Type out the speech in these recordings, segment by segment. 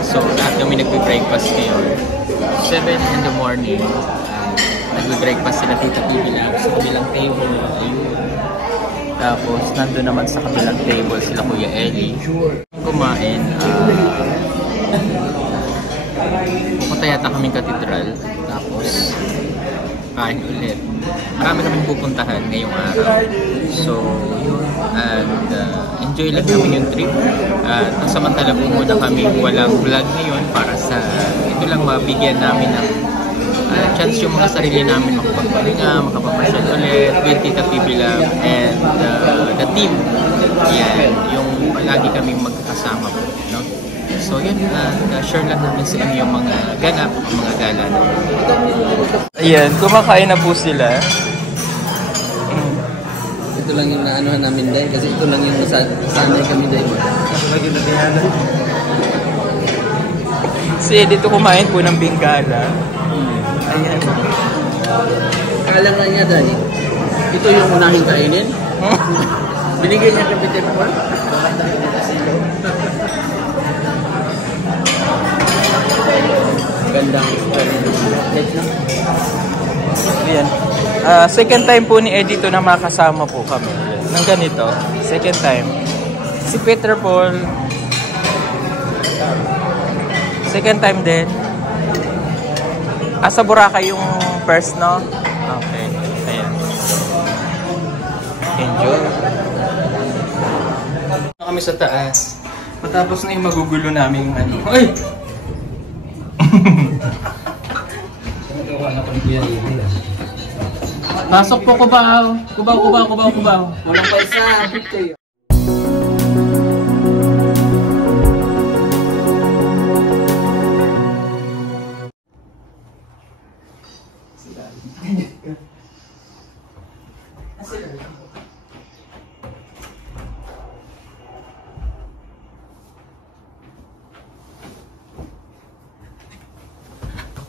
So, lahat kami nagbe-breakfast ngayon. 7 in the morning. Nagbe-breakfast sila Tita Bibi lang sa kabilang table. Ayun. Tapos, nandun naman sa kabilang table sila Kuya Ellie. Kumain, pupunta yata kaming katedral. Tapos, kain ulit. Marami kaming pupuntahan ngayong araw. So, yun. And enjoy lang namin yung trip. At samantala po muna kami walang vlog ngayon para sa ito lang mabigyan namin ng chance yung mga sarili namin makapagpahinga, makapapasyal ulit with Tita Bibi Love and the team. Yan, yung palagi kami magkakasama po. No? So yun, share lang namin sa inyo yung mga ganap, mga gala. Ayan, kumakain na po sila. Ito lang yung naanohan namin dahil kasi ito lang yung nasanay kami dahil. Si dito kumain po ng bingala. Ayan. Kala na niya dahil ito yung unahing kainin. Binigay niya kami dito po. Gandang experience. Ayan. Second time po ni Eddie to na makasama po kami. Nang ganito. Second time. Si Peter Paul. Second time din. Sa Boracay yung first, no? Okay. Ayan. Enjoy. Kami sa taas. Matapos na yung magugulo namin ano. Ay! Pasok po, Kubaw. Kubaw. Walang paisa.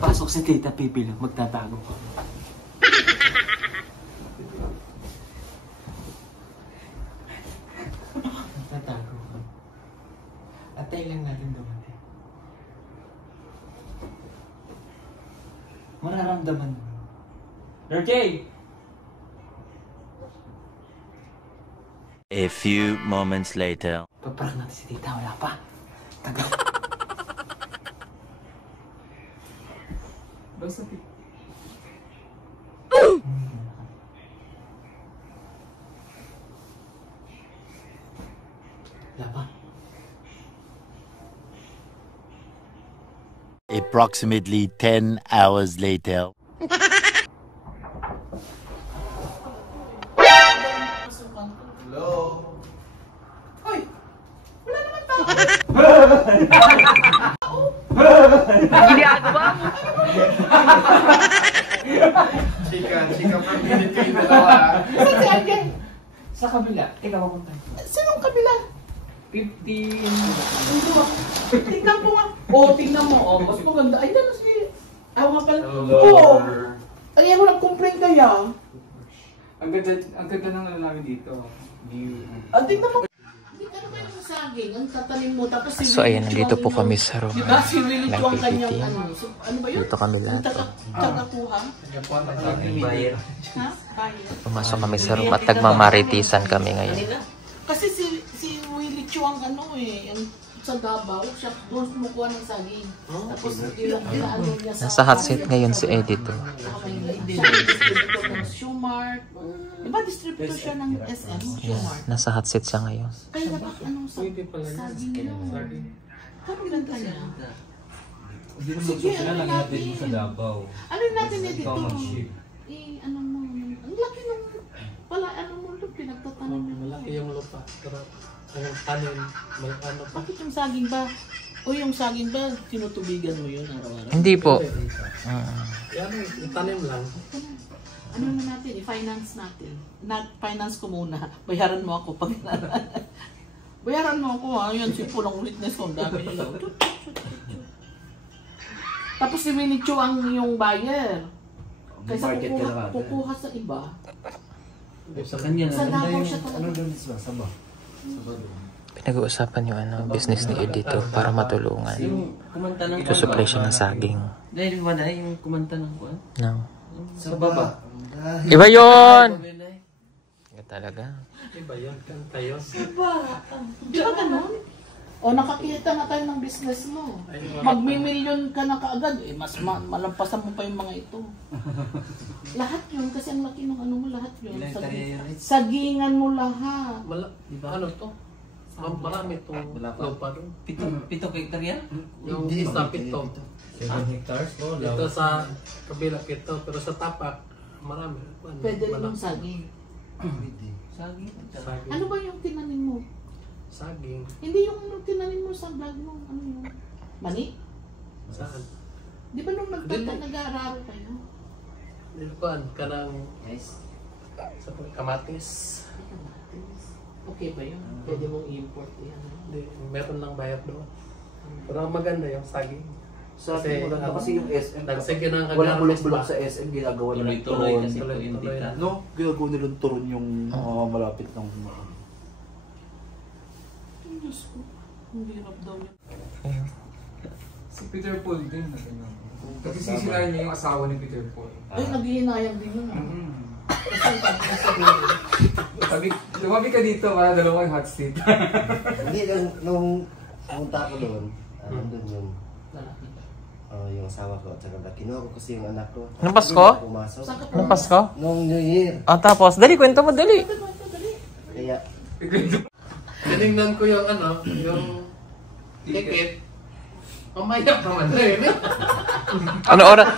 Pasok si Tita Bibi lang, magtatago ko. Magtatago ko. Atay lang natin dumating. Mararamdaman mo. RJ! A few moments later. Paparak natin si Tita, wala pa. Tagal. Basta Tita. Wala pa. Approximately 10 hours later. Hello? Hoy! Wala naman tao! Ginagawa mo! Chika from Philippines, dalawa. Saan si Arjen? Sa kabila, ikaw mapunta. Sinong kabila? 15. Tingnan ko nga. Tingnan mo. Mas maganda. Ay, yan si... Ako nga pala. Hello. Ay, ako nag-complain kaya. Ang ganda ng ano namin dito. View. Tingnan mo. Hindi ka naman yung saging. Ang tatanim mo. Tapos si So ayan, nandito po kami sa room. Diba si Willie Chu ang kanyang ano. So, ano ba yun? Dito kami lahat. Tagakuha? Ha? Bayer. Pumasok kami sa room at nagmamaritisan kami ngayon. Kasi si Willie Chu ang ano yung sa Davao, siya doon kumukuha ng saging. Tapos ilaano niya sa... Nasa hot seat ngayon si Eddie to. Siya ang distributor ng Shoemart. Diba distributor siya ng SM? Shoemart. Nasa hot seat siya ngayon. Kaya dapat anong saging yun? Kami lang kaya. Sige, ano natin? Ano natin na dito? Ano mo? Ang laki nung pala, ano mo ito? Pinagtatanim mo. Malaki yung lupa. Ang tanim, may ano pa. Bakit yung saging ba? O yung saging ba, tinutubigan mo yun araw-araw? Hindi po. Yan, tanim lang. Ano na natin, i-finance natin. Finance ko muna. Bayaran mo ako pag... Bayaran mo ako ha. Yan, si pulang witness ko. Ang dami nila. Tapos si Willie Chu ang yung buyer. Kaysa kukuha sa iba. Sa kanya Sa Davao siya talaga. Ano doon sa Sabah? Pinag-uusapan yung business ni Ed dito para matulungan. Yung kumanta ng Susupply siya ng saging. Dahil ba na yung kumanta ng kuwan? No. Sa baba. Iba yun! Iba talaga. Iba yun, kanta yun. Di ba ganun? O nakakita na tayo ng business mo. Magmi-million ka na kaagad. Eh, mas malampasan mo pa yung mga ito. Lahat yun, kasi ang laki ng ano mo, lahat yun. Sagingan mo lahat. Ano to? Marami itong lupa doon. 7 hektarya? Yung isa 7. 7 hectares? Oh, Dito sa kabila 7, pero sa tapak, marami. Pwede rin yung saging. Saging. Saging. Ano ba yung tinanim mo? Saging. Hindi yung tinanim mo sa vlog mo. Ano yun? Mani? Saan? Di ba nung nag-aaral kayo? Nilukuan ka ng sa kamatis. Okay ba yun? Pwede mong import yan. Hindi, meron lang bayad doon. Pero ang maganda yung saging. Kasi maganda kasi yung SM. Nagsige ng Walang bulok-bulok sa SM, ginagawa nila ng Tuloy turon. kasi ito yung dita. No, ginagawa nila ng turon yung malapit ng... Diyos ko. Ang hirap daw niya. Si Peter Paul din na ganyan. Kasi sisirain niya yung asawa ni Peter Paul. Ay, naghihinayang din yun. Lumabi ka dito para dalawang hot seat. Hindi, nung pumunta ko doon, nandun yung asawa ko at saka kinuha ko kasi yung anak ko. Nung Pasko? Pumasok. Nung Pasko? Nung New Year. Tapos, dali, kwento mo, dali. Kaya, tinignan ko yung yung ticket. Mamaya pa man rin. Ano oras?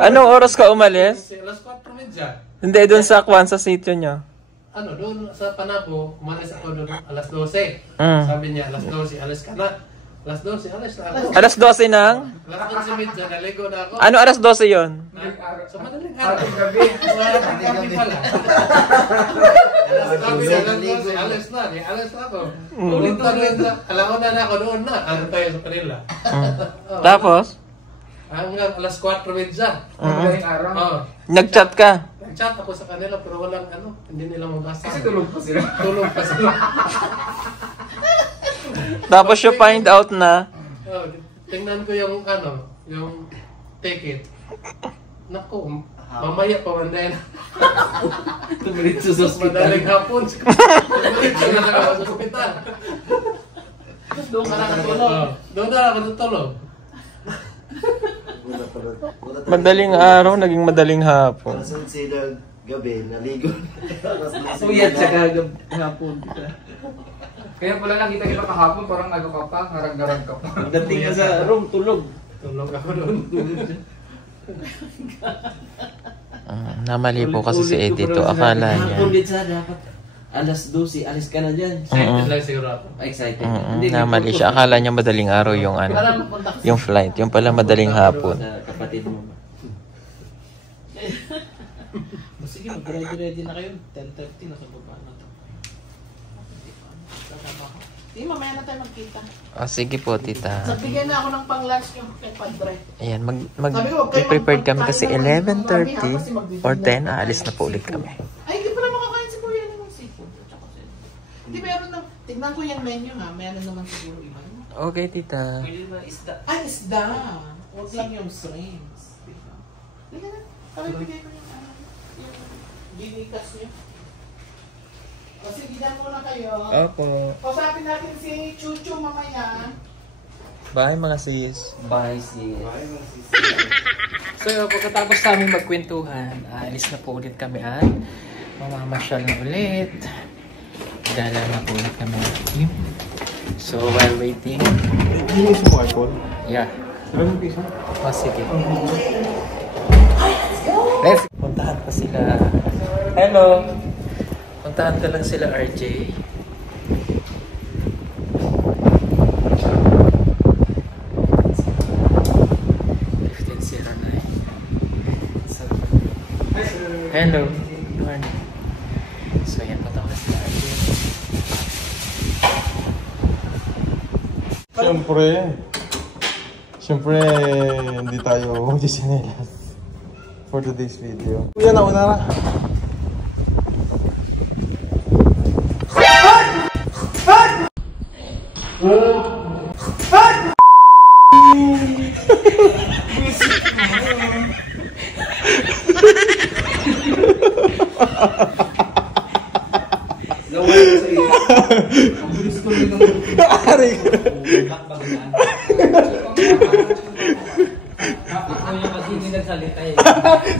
Anong oras ka umalis? Alas 4:30. Hindi, doon sa Kwan, sa sitio niya. Doon sa Panapo, umalis ako doon alas 12. Mm. Sabi niya, alas 12, alis ka na. Alas 12, alis na ako. Alas 12 ng? Alas 11, naligo na ako. Ano oras 12 yon? Sa madaling araw. Ating gabi pala. Alas 12, alis na ako. Ulit na. Alam ko na ako doon na. Ano tayo sa kanila. Tapos? Hanggang alas 4:30. Madaling araw. Nag-chat ka? Nag-chat ako sa kanila pero walang hindi nila mabasa. Kasi tulog pa sila. Tulog pa sila. Tapos you find out na? Tingnan ko yung yung ticket. Naku, mamaya pa man din. Tumalit sa hospital. Madaling hapon. Tumalit siya na ako sa hospital. Doon na ako natulog. Madaling araw, naging madaling hapon. Kasunod sila gabi, naligo. Suyat sa hapon. Kaya pala nakita kita kahapon, parang ano ka pa, harag-garag ka pa. Pagdating ka sa room, tulog. Tulog ako doon. Namali po kasi si Ed dito. Akala niya. Hapon din sa dapat. Alas 12, alis ka na dyan. Excited lang siguro ako. Excited. Namali siya. Akala niya madaling araw yung yung flight. Yung pala madaling hapon. Sa kapatid mo. Sige, mag-ready na kayo. 10:30 nasa baba na ito. Sige, mamaya na tayo magkita. Sige po, tita. Nagbigay na ako ng pang-lunch yung kay Padre. Ayan, mag-prepared kami kasi 11:30 or 10, aalis na po ulit kami. Ay, hindi pala makakain si Kuya ng seafood. Hindi, meron na. Tignan ko yung menu ha. Meron naman siguro iba. Okay, tita. Pwede ba isda? Ay, isda. Huwag lang yung shrimps. Hindi na. Kami bigay ko yung ginikas nyo. O sige, dyan muna kayo. Opo. Kausapin natin si Chuchu mamaya. Bye, mga sis. Bye, sis. So, pagkatapos namin magkwentuhan, alis na po ulit kami at mamamasyal na ulit. Gala na po ulit kami ng team. So, while waiting... Inis mo alcohol? Yeah. Maraming piso? Sige. Let's puntahan pa sila. Hello! Puntahan ko lang sila RJ. Hello. Good morning. So, yan po tayo sa RJ. Siyempre, hindi tayo magsisinela for today's video. Kuya, nauna na.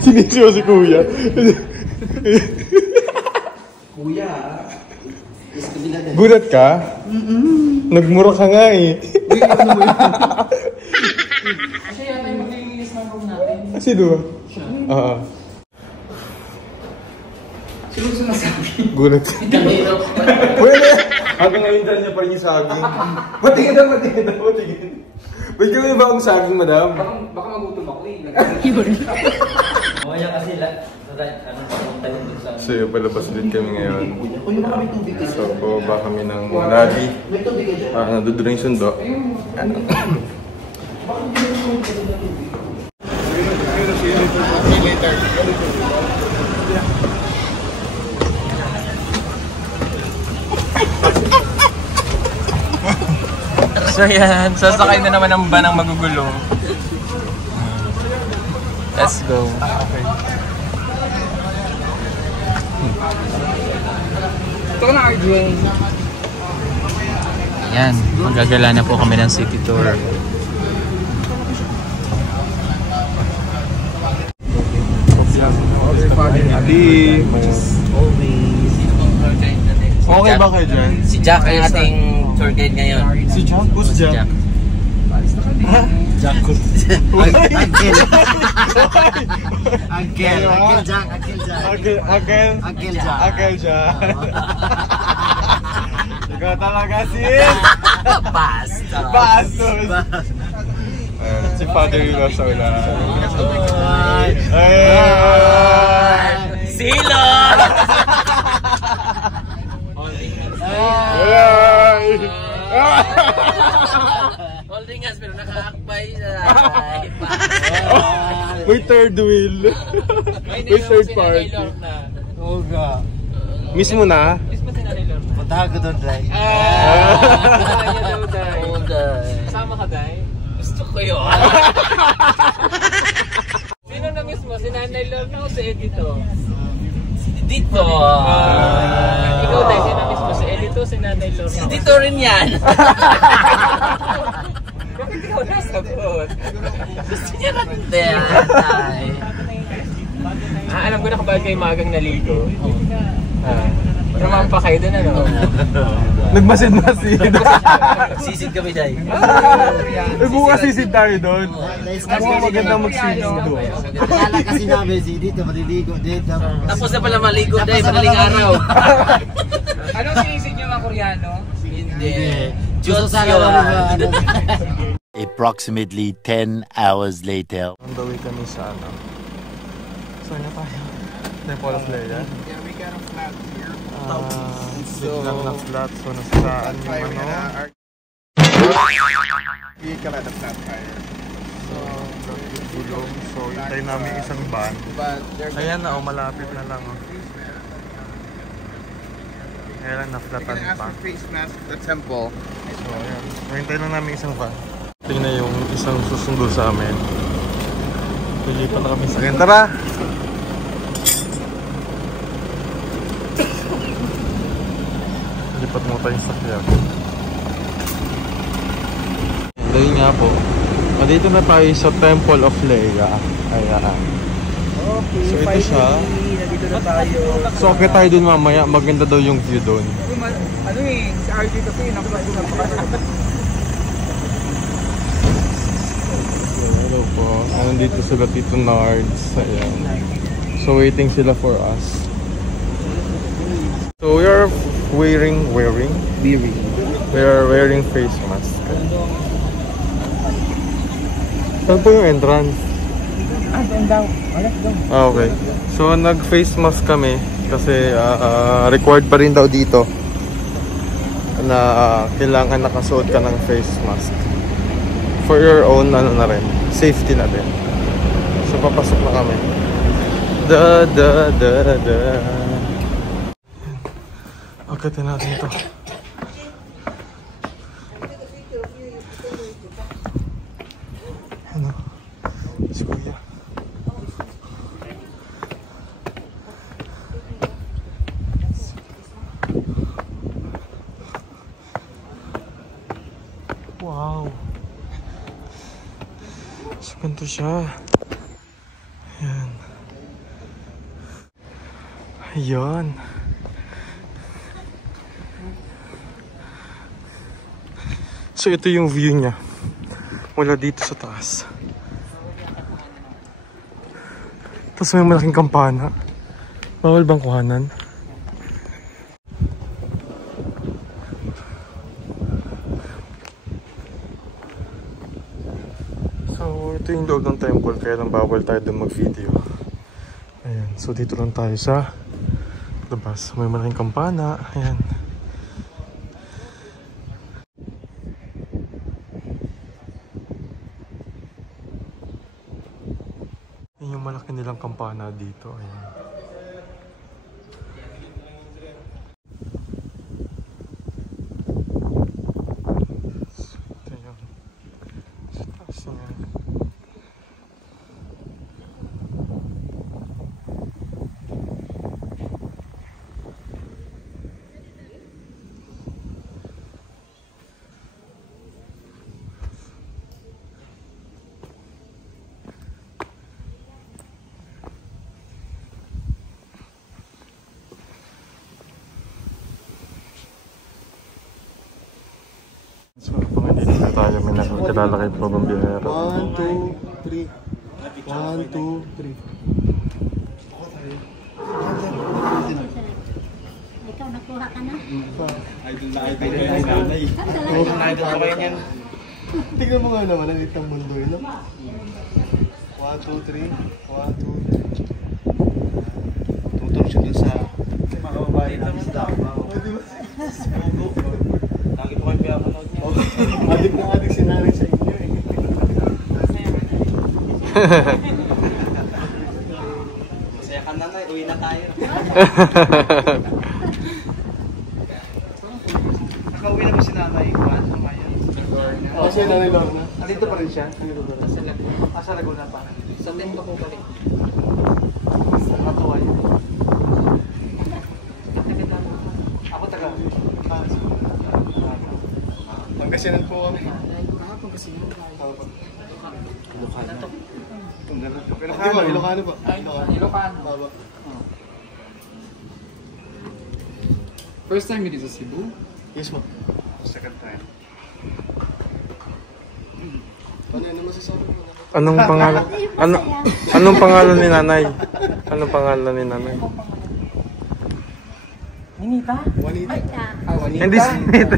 Sinisyo si Kuya. Kuya, Gulat ka? Nagmura ka nga eh. Kasi yata yung maglilinis ng room natin. Sino? Oo. Sino sumasabi? Gulat ka. Pwede! Hanggang ngayon dyan niya pa rin yung saging. Patingin daw, patingin daw, patingin. Ba't kami ba ang saging, madam? Baka magutom ako eh. Kaya kasi So yun, palabas ulit kami ngayon. So, baba kami ng lobby. Nandun yung sundo. So yan, sasakay na naman ang banang magugulo. Let's go. Okay. Ito ka na, RJ. Yan, magagala na po kami ng city tour. Adi. Okay ba kayo dyan? Si Jack ang ating tour guide ngayon. Si Jack? Who's Jack? Jack. Uncle Jack. Ikaw talaga Bastos. Si Father Hilo sa una. Silo! Holding hands pero nakaakbay na. May third wheel. May third party. Oga. Mismo na? Mismo si Nanay Lorna. Puntahan ko doon, Dai. Kasama ka, Day? Gusto ko yun. Sino na mismo? Si Nanay Lorna o si Edito? Dito. Ikaw, Day, sino mismo? Si Edito o si Nanay Lorna? Dito rin yan. Bakit ikaw nasagot? Gusto niya rin din. Alam ko na kung bakit kayo magang naligo. Namampa kayo dun, ano? Nagmasid-masid. Sisid kami, Day. Bukas sisid tayo doon. Mas magandang magsisid doon. Akala kasi namin si dito, maliligo dito. Tapos na pala maligo, Day. Madaling araw. Anong sinisig niyo mga Koreano? Hindi. Diyos yun. Approximately 10 hours later. On the way kami sa ano? Saan na tayo? Temple of Leia? Yeah, we got a flat here. Biglang na flat. So nasaan yung ano? Vehicle at a flat tire. Gulong. So hintay namin isang van. But they're Ayan na, malapit na lang. Kailan na-flatan gonna ask pa. for face mask at the temple. So ayan, hintay lang namin isang van. Tingnan yung isang susundo sa amin. Pilipan na kami sa akin. Tara! Lipat mo tayong sakyan. Dahil nga po, dito na tayo sa Temple of Leia. Ayan. Okay, so ito siya. Nandito na tayo. So okay tayo dun mamaya. Maganda daw yung view dun. Ano eh, si RJ kasi napaka. So hello po. Nandito sila Tito Nards. Ayan. So waiting sila for us. So we are wearing face mask. Saan po yung entrance? Doon daw. Let's go. Okay. So nag-face mask kami kasi required pa rin daw dito na kailangan nakasuot ka ng face mask. For your own ano na rin, safety na din. So papasok na kami. Akitin natin ito. kuya. Wow. So, ganito siya. Ayan. Ayan. So, ito yung view niya. Mula dito sa taas. Tapos may malaking kampana. Bawal bang kuhanan? So, ito yung loob ng temple. Kaya lang bawal tayo doon mag-video. Ayan. So, dito lang tayo sa labas. May malaking kampana. Ayan. Yung malaki nilang kampana dito. Ayan. Ito yun. Sa taas niya. So, pangandito na tayo. May nakakilala kayo po ng biyahero. 1, 2, 3. 1, 2, 3. Ikaw nakuha ka na? Idol na nanay. Idol na kayo niyan. Tignan mo nga naman, ang itang mundo yun. 1, 2, 3. 1, 2, 3. Tutulog siya dun sa mga babae na isda. Lagi po kayo pinapanood niya. Adik na adik si nanay sa inyo eh. Masaya ka nanay, uwi na tayo. Nakauwi na ba si nanay? Paano naman yan? Oo, siya nanay Lorna. Dito pa rin siya? Sa Laguna. Sa Laguna pa. Sa Tendo ko balik. Sa Katuay. Ako taga. Pangasinan po kami. Pangasinan. Ilocano. Ilocano po. Ilocano. First time dito sa Cebu? Yes po. Second time. Ano masasabi mo? Anong pangalan? Anong pangalan ni nanay? Anong pangalan ni nanay? Anita? Juanita. Hindi si Anita.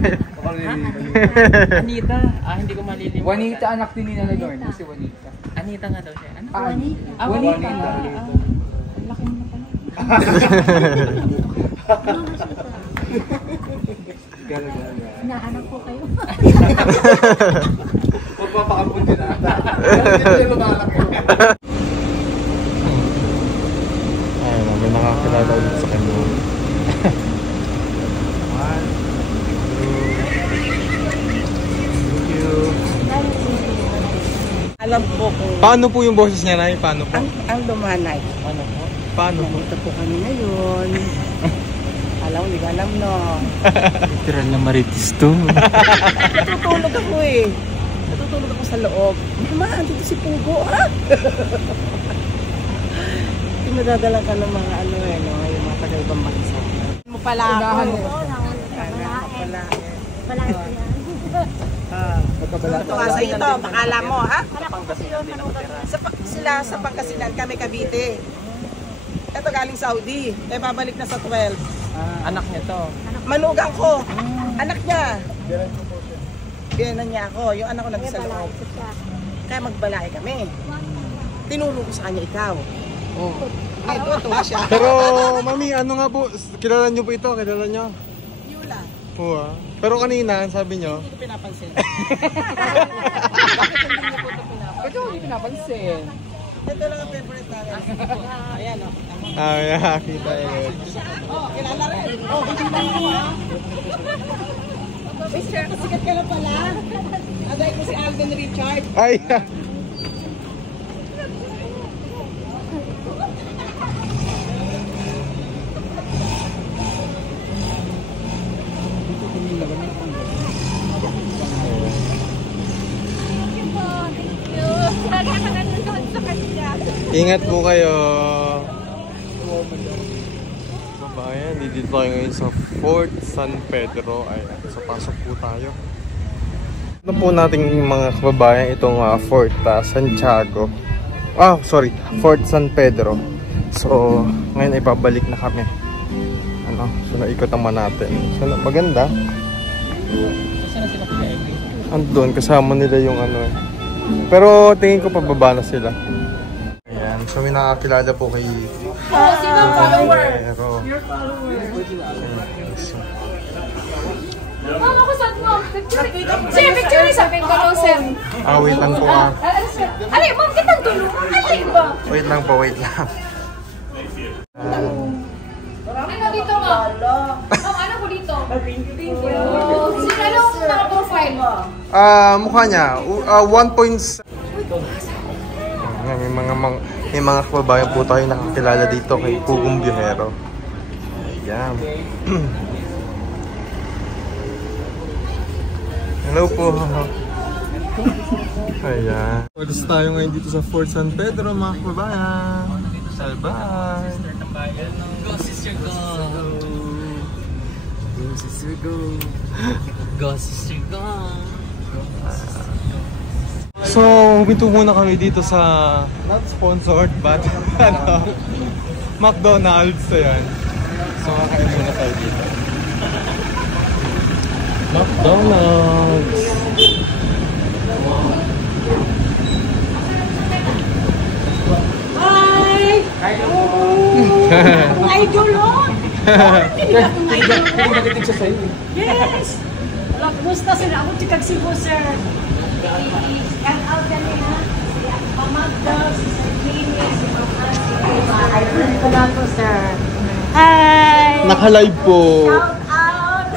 Anita. Hindi ko malilimutan. Juanita, anak din ni Nanay Lorna, si Juanita. Anita nga daw siya. Ano? Juanita. Juanita. Ang laki mo na pala. Hinahanap po kayo. Magpapakapon din ata. Ayun, may nakakilala ulit sa kanya. Alam po kung Paano po yung boses niya, Nay? Paano po? ang lumanay. Paano po? Paano po? Nandito po kami ngayon. Alam, hindi ko alam, no? Literal na maritis to. Natutulog ako eh. Natutulog ako sa loob. Mama, andito si Pugo, ha? Pinadadala ka ng mga ano eh, no? Yung mga taga-ibang bansa. Mo pala ako. Wala yan. Tuwa sa ito, bakala mo, ha? Sila sa Pangasinan, kami Cavite. Ito galing Saudi. Babalik na sa 12. Anak niya to. Manugang ko. Anak niya. Biyanan niya ako. Yung anak ko nandun sa loob. Kaya magbalay kami. Tinuro ko sa kanya ikaw. Oh. Ay, tuwa siya. Pero, Mami, ano nga po? Kilala niyo po ito? Kilala niyo? Yula. Oo. Pero kanina, sabi niyo? Hindi ko pinapansin. Bakit mo hindi pinapansin? Ito lang ang favorite namin. Ayan, o. Yeah, kita yun. Oh, kilala rin. Oh, kita mo, ha? Mister, sikat ka na pala. Agay ko si Alden Richard. Ay! Ingat po kayo. Babayan, dito tayo ngayon sa Fort San Pedro. Ay, so pasok po tayo. Ano po nating mga kababayan itong Fort Santiago. Fort San Pedro. So, ngayon ay babalik na kami. So naikot naman natin. So, maganda. Andun, kasama nila yung Pero tingin ko pababa na sila. Ayan, so may nakakilala po kay Sino follower? Your follower. Mama ko saan mo? Sige, picture ni sabi ko lang, sir. Wait lang po Alay, ma'am, kitang tulungan. Alay ba? Wait lang po, wait lang. Ano dito mo? Ano ko dito? Thank you. Sino anong naka-profile mo? Mukha niya, 1.7. May mga kababayan po tayo nakakilala dito kay Pugong Biyahero. Ayan. Hello po. Ayan. Pagkas tayo ngayon dito sa Fort San Pedro, mga kababayan. Bye-bye. Go sister go. Go sister go. Go sister go. So, huminto muna kami dito sa not sponsored but McDonald's. Ayan. So, kakain muna tayo dito. McDonald's. Hi! Mga idol, oh! Yes! Wala, kumusta sila? Ako chikag Cebu, sir. Yan out yan ha. Si Pamagda, si Sir Jimmy, si Pamagda. Idol ko na to, sir. Hi! Naka-live po. Shout out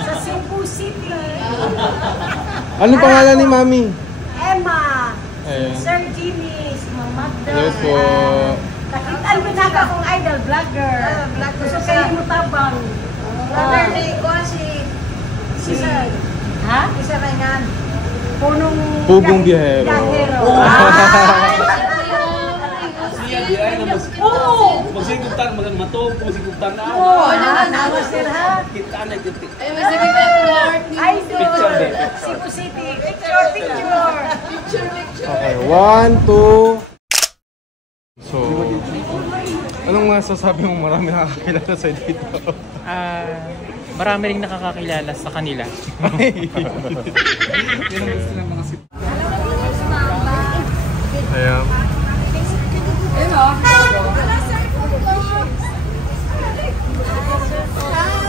sa Cebu City. Anong pangalan ni Mami? Emma. Ayan. Sir Jimmy, si Pamagda. Hello po. Nakitaan ko na akong idol, vlogger. Gusto kayo mo tabang. Brother ni ko si Sir. Ha? Isa na yan. Pugong Biyahero. Oo! Magsigugtan, matog, magsigugtan na. Oo, nawa sir ha? Kita na kita. Idol! Cebu City. Picture! Okay, 1, 2. So, anong masasabi mo? Marami nakakakilala sa dito. Marami rin nakakakilala sa kanila. Ayan.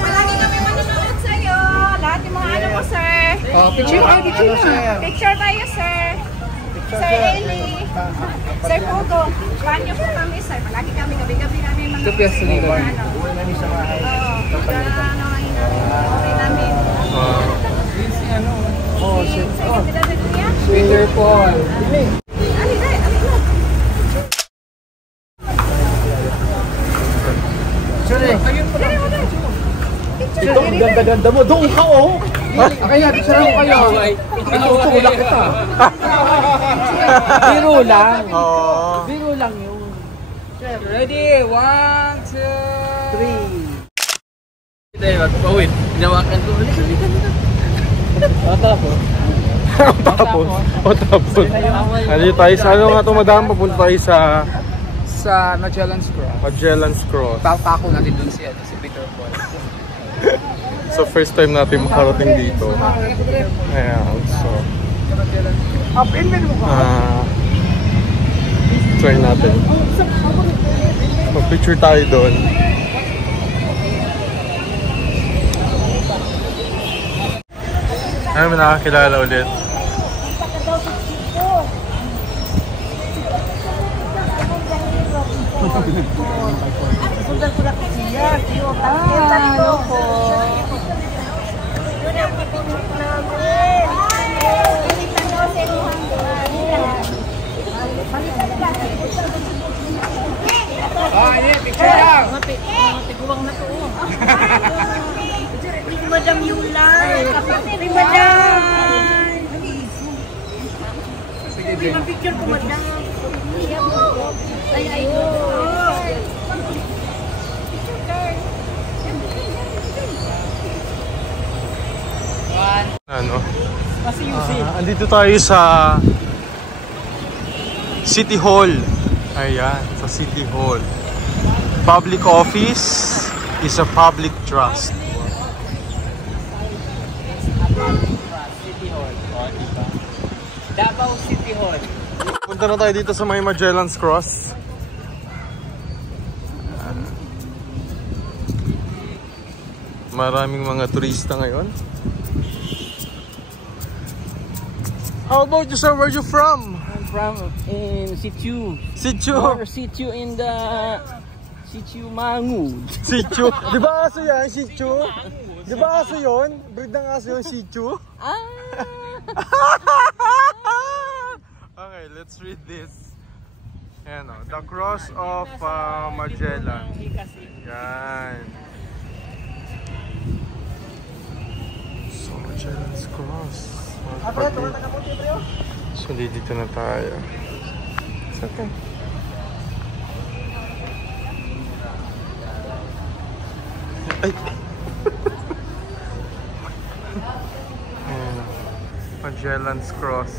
Palagi kami manonood sa'yo. Lahat yung mga ano mo, sir. Picture tayo, sir. Sir Eli. Sir Pugo. Banyo po kami, sir. Palagi kami, gabi-gabi namin mga Peter Paul. Ito, ang ganda-ganda mo. Doon ka, oh! Kaya, sarang kayo. Pinutulak kita. Biro lang. Oo. Biro lang yun. Ready? 1, 2, 3. Hindi, wait. Hinawakan ko. Tapos. Ano tayo sa ano nga ito, madam? Papunta tayo sa Magellan's Cross. Magellan's Cross. Papako natin dun si Peter Paul. So first time natin makarating dito. Ayan, so try natin. Mag-picture tayo doon. Ano may nakakilala ulit? Sundan ko na kasi yan. Hello po. Yun ang pipicture namin. Picture lang! Matiguwang na to. Picture, Madam Yula. Kapatid, Madam. Picture ko, Madam. Nandito tayo sa City Hall. Ayan, sa City Hall. Public office is a public trust. City Hall. O, diba? Davao City Hall. Punta na tayo dito sa may Magellan's Cross. Maraming mga turista ngayon. How about you, sir? Where are you from? I'm from in Situ. Situ? Or Situ in the Situ Mangu. Situ? Di ba aso yan? Situ? Di ba aso yun? Breed ng aso yun, Situ? Okay, let's read this. Ayan o, the Cross of Magellan. Yan. So, Magellan's Cross. So, dito na tayo. It's okay. Ay! Ayan. Magellan's Cross.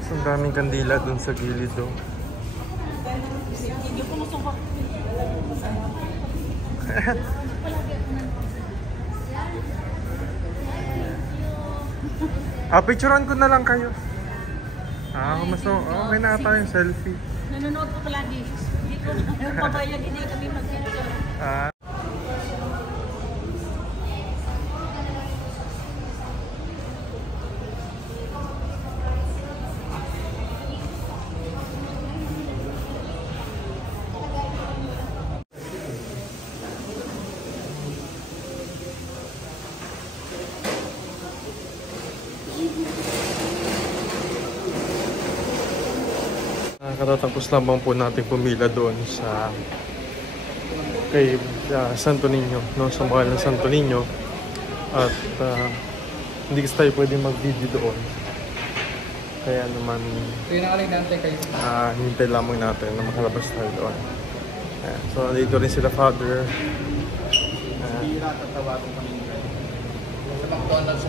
So, ang daming kandila dun sa gilid do. Picturean ko na lang kayo. Mas okay na ata yung selfie. Nanonood ko palagi. Hindi ko pabayag, hindi kami mag-picture. Katatapos lamang po natin pumila doon sa kay Santo Niño, no? Sa mahal ng Santo Niño. At hindi kasi tayo pwede mag-video doon. Kaya naman hintay lamang natin na makalabas tayo doon. Ayan. So dito rin sila Father. Tatawagan kami sa McDonald's.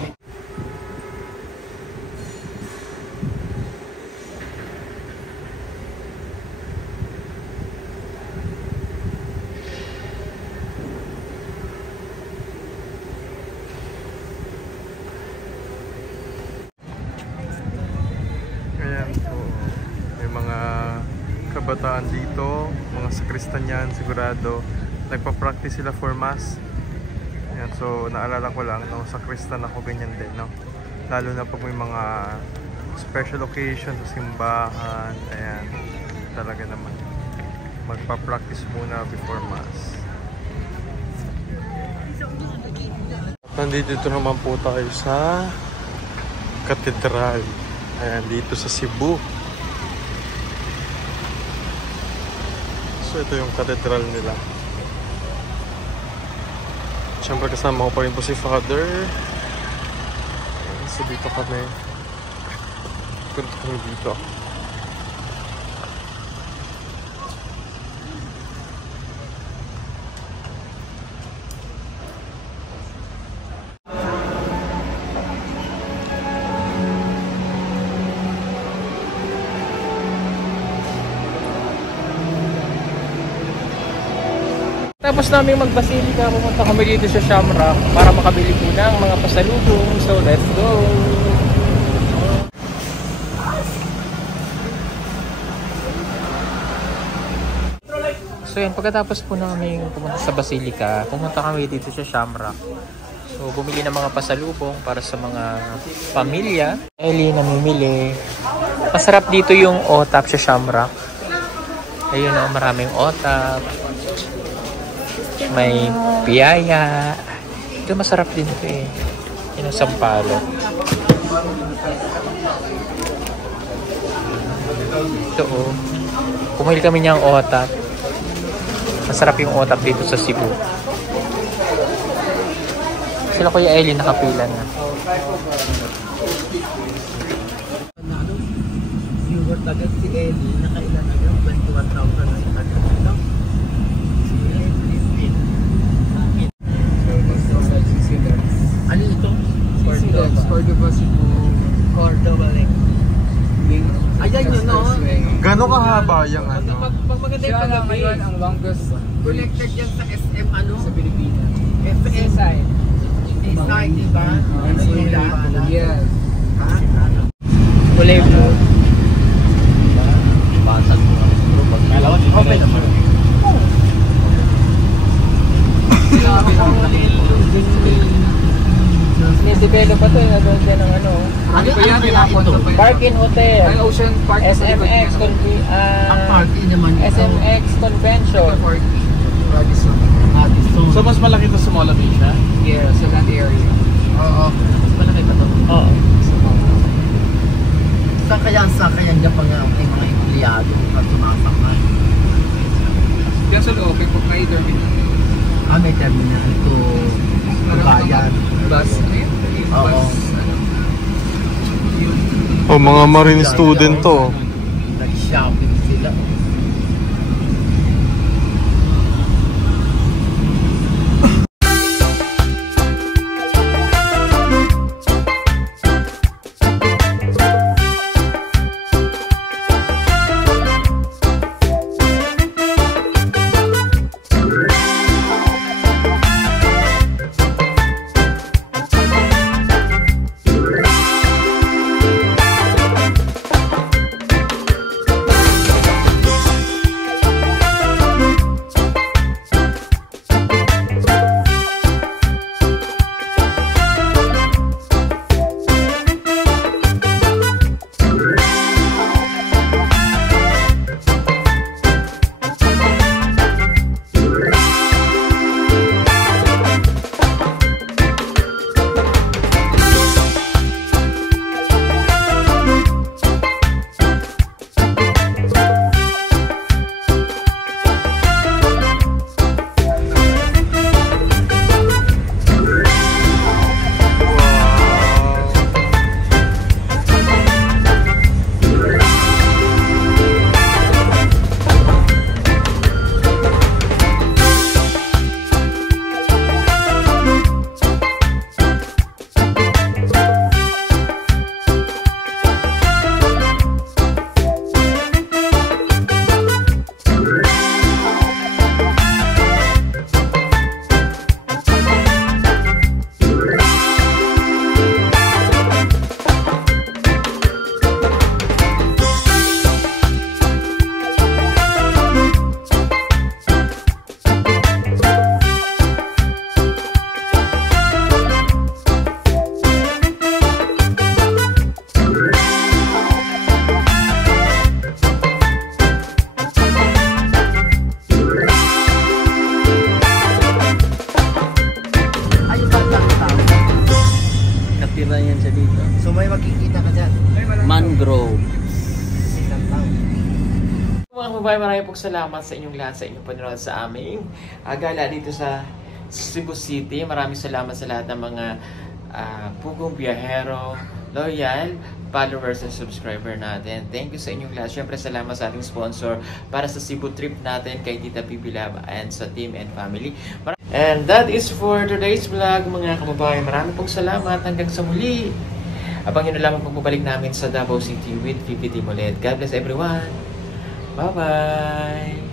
Kabataan dito, mga sakristan yan sigurado, nagpa-practice sila for mass. Ayan, so naalala ko lang, no, sakristan ako ganyan din, no? Lalo na pag may mga special occasions sa simbahan. Ayan, talaga naman magpa-practice muna before mass. Nandito naman po tayo sa katedral. Ayan, dito sa Cebu. So ito yung katedral nila. Siyempre kasama ko pa rin po si Father. So dito kami. Punta kami dito. Tapos namin magbasilika, pumunta kami dito sa Shamrock para makabili po ng mga pasalubong. So let's go! So yun, pagkatapos po namin pumunta sa Basilika, pumunta kami dito sa Shamrock. So bumili ng mga pasalubong para sa mga pamilya. Ellie namimili. Masarap dito yung otap sa Shamrock. Ayun o, maraming otap. May piyaya. Ito masarap din ito eh. Yung sampalo. Ito oh. Pumili kami niyang otap. Masarap yung otap dito sa Cebu. Sila Kuya Ellie nakapila na. Viewer agad si Ellie. Nakailan agad? 21,000 na agad. Si Ellie Cordova, Cebu. Cordova Lake. Ayan yun, no? Gano'ng kahaba yung ano? Pag maganda yung Siya lang paggabi. ngayon ang longest Connected yan sa SM, ano? sa Pilipinas. SM. Eastside, di ba? Yes. Kulay blue. Basag mo. Open naman. Ni-develop pa to, nandun siya ng ano. Ano pa yan? Pinapunta pa yan. Parkin Hotel. Ay, Ocean Park. SMX SMX Convention. So mas malaki to sa Mall of Asia? Yeah, sa that area. Oo. Mas malaki pa to? Oo. Saan kaya dyan pa nga may mga empleyado at sumasakay? Yan sa loob, may terminal. May terminal ito. Bayan. Bus. Oo. Oh, mga marine student to. Nag-shopping sila. Maraming pong salamat sa inyong lahat sa inyong panonood sa aming gala dito sa Cebu City. Maraming salamat sa lahat ng mga pugong biyahero, loyal, followers and subscriber natin. Thank you sa inyong lahat. Siyempre salamat sa ating sponsor para sa Cebu trip natin kay Tita PB Lab and sa team and family. And that is for today's vlog mga kababayan. Maraming pong salamat. Hanggang sa muli. Abangin na lamang pagbabalik namin sa Davao City with PPT ulit. God bless everyone. Bye-bye!